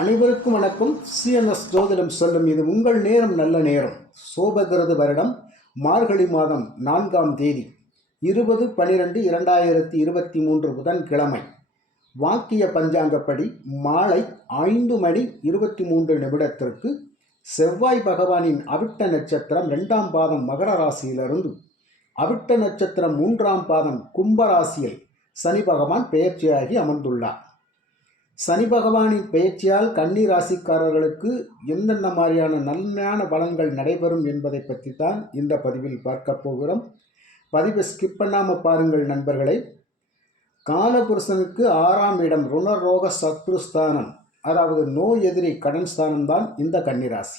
அனைவருக்கும் வணக்கம். சிஎன்எஸ் ஜோதிடம் சொல்லும் இது உங்கள் நேரம் நல்ல நேரம். சோபகிருது வருடம் மார்கழி மாதம் 4ஆம் தேதி 20/12/2023 புதன்கிழமை. வாக்கிய பஞ்சாங்கப்படி மாலை 5:23 செவ்வாய் பகவானின் அவிட்ட நட்சத்திரம் 2ஆம் பாதம் மகர ராசியிலிருந்து அவிட்ட நட்சத்திரம் 3ஆம் பாதம் கும்பராசியில் சனி பகவான் பெயர்ச்சியாகி அமர்ந்துள்ளார். சனி பகவானின் பெயர்ச்சியால் கன்னி ராசிக்காரர்களுக்கு என்னென்ன மாதிரியான நன்மையான பலன்கள் நடைபெறும் என்பதை பற்றி தான் இந்த பதிவில் பார்க்க போகிறோம். பதிவை ஸ்கிப் பண்ணாமல் பாருங்கள் நண்பர்களே. காலபுருஷனுக்கு 6ஆம் இடம் ருணரோக சத்ருஸ்தானம், அதாவது நோய் எதிரி கடன் ஸ்தானம் தான் இந்த கன்னிராசி.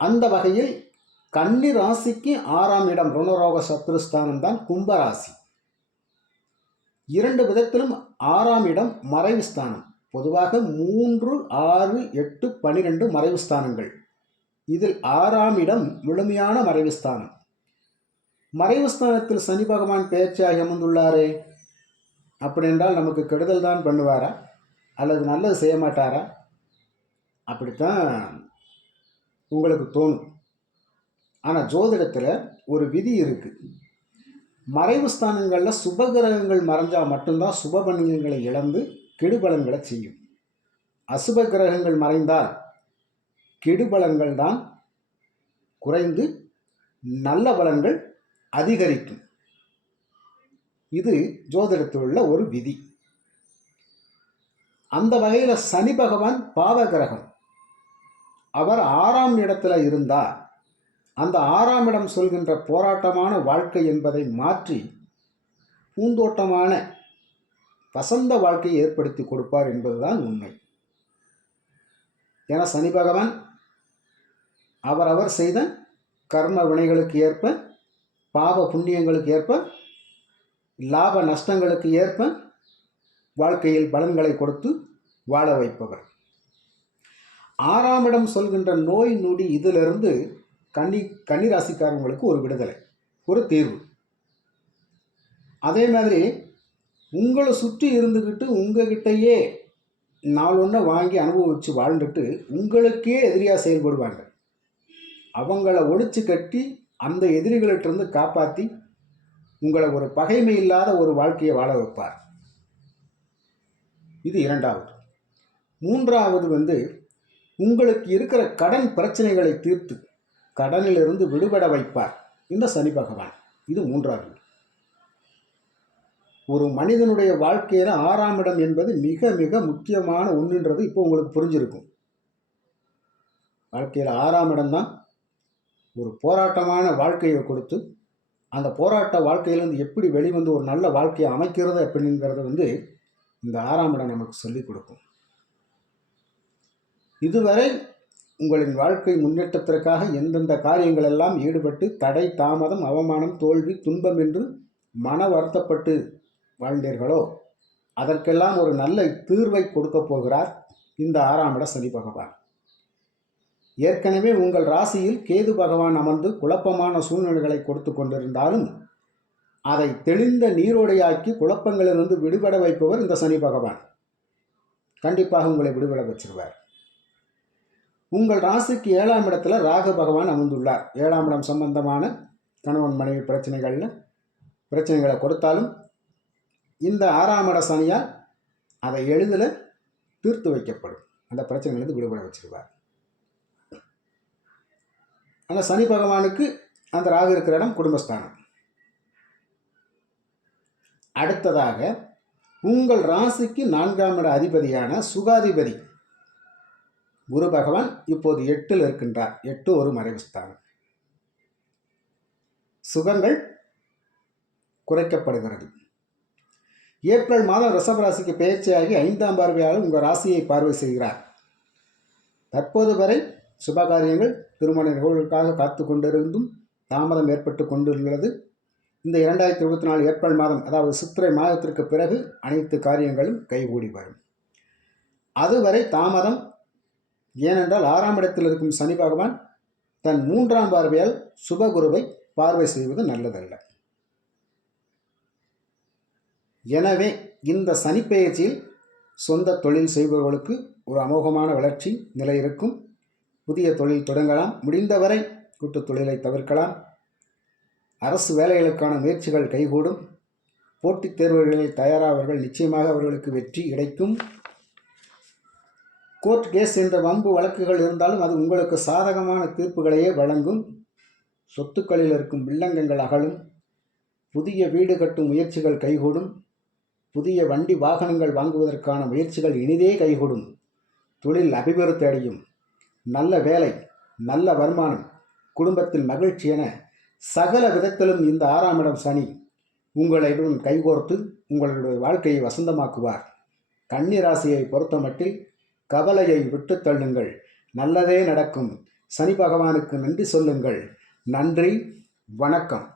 அந்த வகையில் கன்னி ராசிக்கு 6ஆம் இடம் ருணரோக சத்ருஸ்தானம் தான் கும்பராசி. இரண்டு விதத்திலும் 6ஆம் இடம் மறைவு ஸ்தானம். பொதுவாக 3, 6, 8, 12 மறைவு ஸ்தானங்கள். இதில் 6ஆம் இடம் முழுமையான மறைவு ஸ்தானம். மறைவு ஸ்தானத்தில் சனி பகவான் பெயர்ச்சியாகி அமர்ந்துள்ளாரே, அப்படி என்றால் நமக்கு கெடுதல் தான் பண்ணுவாரா அல்லது நல்லது செய்ய மாட்டாரா? அப்படித்தான் உங்களுக்கு தோணும். ஆனால் ஜோதிடத்தில் ஒரு விதி இருக்குது. மறைவு ஸ்தானங்களில் சுபகிரகங்கள் மறைஞ்சால் மட்டும்தான் சுப பலன்களை இழந்து கெடுபலன்களை செய்யும். அசுப கிரகங்கள் மறைந்தால் கெடுபலன்கள் தான் குறைந்து நல்ல பலன்கள் அதிகரிக்கும். இது ஜோதிடத்தில் உள்ள ஒரு விதி. அந்த வகையில் சனி பகவான் பாவ கிரகம். அவர் 6ஆம் இடத்துல இருந்தால் அந்த 6ஆம் இடம் சொல்கின்ற போராட்டமான வாழ்க்கை என்பதை மாற்றி பூந்தோட்டமான வசந்த வாழ்க்கையை ஏற்படுத்தி கொடுப்பார் என்பதுதான் உண்மை. ஏன்னா சனி பகவான் அவரவர் செய்த கர்ம வினைகளுக்கு ஏற்ப, பாவ புண்ணியங்களுக்கு ஏற்ப, லாப நஷ்டங்களுக்கு ஏற்ப வாழ்க்கையில் பலன்களை கொடுத்து வாழ வைப்பவர். 6ஆம் இடம் சொல்கின்ற நோய் நொடி இதிலிருந்து கன்னி ராசிக்காரங்களுக்கு ஒரு விடுதலை, ஒரு தீர்வு. அதே மாதிரி உங்களை சுற்றி இருந்துக்கிட்டு உங்ககிட்டயே நாளொன்று வாங்கி அனுபவித்து வாழ்ந்துட்டு உங்களுக்கே எதிரியாக செயல்படுவாங்க. அவங்கள ஒழிச்சு கட்டி அந்த எதிரிகளிட்டிருந்து காப்பாற்றி உங்களை ஒரு பகைமை இல்லாத ஒரு வாழ்க்கையை வாழ வைப்பார். இது இரண்டாவது. மூன்றாவது உங்களுக்கு இருக்கிற கடன் பிரச்சனைகளை தீர்த்து கடனிலிருந்து விடுபட வைப்பார் இந்த சனி பகவான். இது மூன்றாவது. ஒரு மனிதனுடைய வாழ்க்கையில் 6ஆம் இடம் என்பது மிக மிக முக்கியமான ஒன்றுன்றது இப்போ உங்களுக்கு புரிஞ்சிருக்கும். வாழ்க்கையில் 6ஆம் இடம்தான் ஒரு போராட்டமான வாழ்க்கையை கொடுத்து அந்த போராட்ட வாழ்க்கையிலிருந்து எப்படி வெளிவந்து ஒரு நல்ல வாழ்க்கையை அமைக்கிறது அப்படிங்கிறத இந்த 6ஆம் இடம் நமக்கு சொல்லிக் கொடுக்கும். இதுவரை உங்களின் வாழ்க்கை முன்னேற்றத்திற்காக எந்தெந்த காரியங்கள் எல்லாம் ஈடுபட்டு தடை, தாமதம், அவமானம், தோல்வி, துன்பம் என்று மன வருத்தப்பட்டு வாழ்ந்தீர்களோ அதற்கெல்லாம் ஒரு நல்ல தீர்வை கொடுக்க போகிறார் இந்த 6ஆம் இட சனி பகவான். ஏற்கனவே உங்கள் ராசியில் கேது பகவான் அமர்ந்து குழப்பமான சூழ்நிலைகளை கொடுத்து கொண்டிருந்தாலும் அதை தெளிந்த நீரோடையாக்கி குழப்பங்களிலிருந்து விடுபட வைப்பவர் இந்த சனி பகவான். கண்டிப்பாக உங்களை விடுபட வச்சிருவார். உங்கள் ராசிக்கு 7ஆம் இடத்துல ராகு பகவான் அமர்ந்துள்ளார். 7ஆம் இடம் சம்பந்தமான கணவன் மனைவி பிரச்சனைகளை கொடுத்தாலும் இந்த 6ஆம் இட சனியால் அதை எளிதில் தீர்த்து வைக்கப்படும். அந்த பிரச்சனைகளுக்கு விடுபட வச்சிருவார். அந்த சனி பகவானுக்கு அந்த ராகு இருக்கிற இடம் குடும்பஸ்தானம். அடுத்ததாக உங்கள் ராசிக்கு 4ஆம் இட அதிபதியான சுகாதிபதி குரு பகவான் இப்போது 8ல் இருக்கின்றார். 8 ஒரு மறைவு ஸ்தானம். சுகங்கள் குறைக்கப்படுகிறது. ஏப்ரல் மாதம் ரிஷப ராசிக்கு பெயர்ச்சியாகி 5ஆம் பார்வையாளர் உங்கள் ராசியை பார்வை செய்கிறார். தற்போது வரை சுபகாரியங்கள் திருமண நிகழ்வுகளுக்காக காத்து கொண்டிருந்தும் தாமதம் ஏற்பட்டு கொண்டுள்ளது. இந்த 2024 ஏப்ரல் மாதம், அதாவது சித்திரை மாதத்திற்கு பிறகு அனைத்து காரியங்களும் கைகூடி வரும். அதுவரை தாமதம். ஏனென்றால் 6ஆம் இடத்தில் இருக்கும் சனி பகவான் தன் 3ஆம் பார்வையால் சுபகுருவை பார்வை செய்வது நல்லதல்ல. எனவே இந்த சனி பெயர்ச்சியில் சொந்த தொழில் செய்பவர்களுக்கு ஒரு அமோகமான வளர்ச்சி நிலை இருக்கும். புதிய தொழில் தொடங்கலாம். முடிந்தவரை கூட்டுத் தொழிலை தவிர்க்கலாம். அரசு வேலைகளுக்கான முயற்சிகள் கைகூடும். போட்டித் தேர்வுகளில் தயாராகவர்கள் நிச்சயமாக அவர்களுக்கு வெற்றி கிடைக்கும். கோர்ட் கேஸ் என்ற வம்பு வழக்குகள் இருந்தாலும் அது உங்களுக்கு சாதகமான தீர்ப்புகளையே வழங்கும். சொத்துக்களில் இருக்கும் வில்லங்கங்கள் அகலும். புதிய வீடு கட்டும் முயற்சிகள் கைகூடும். புதிய வண்டி வாகனங்கள் வாங்குவதற்கான முயற்சிகள் இனிதே கைகூடும். தொழில் அபிவிருத்தி அடையும். நல்ல வேலை, நல்ல வருமானம், குடும்பத்தில் மகிழ்ச்சி என சகல விதத்திலும் இந்த 6ஆம் இடம் சனி உங்களுடன் கைகோர்த்து உங்களுடைய வாழ்க்கையை வசந்தமாக்குவார். கன்னி ராசியை பொறுத்தமட்டில் கவலையை விட்டு தள்ளுங்கள். நல்லதே நடக்கும். சனி பகவானுக்கு நன்றி சொல்லுங்கள். நன்றி, வணக்கம்.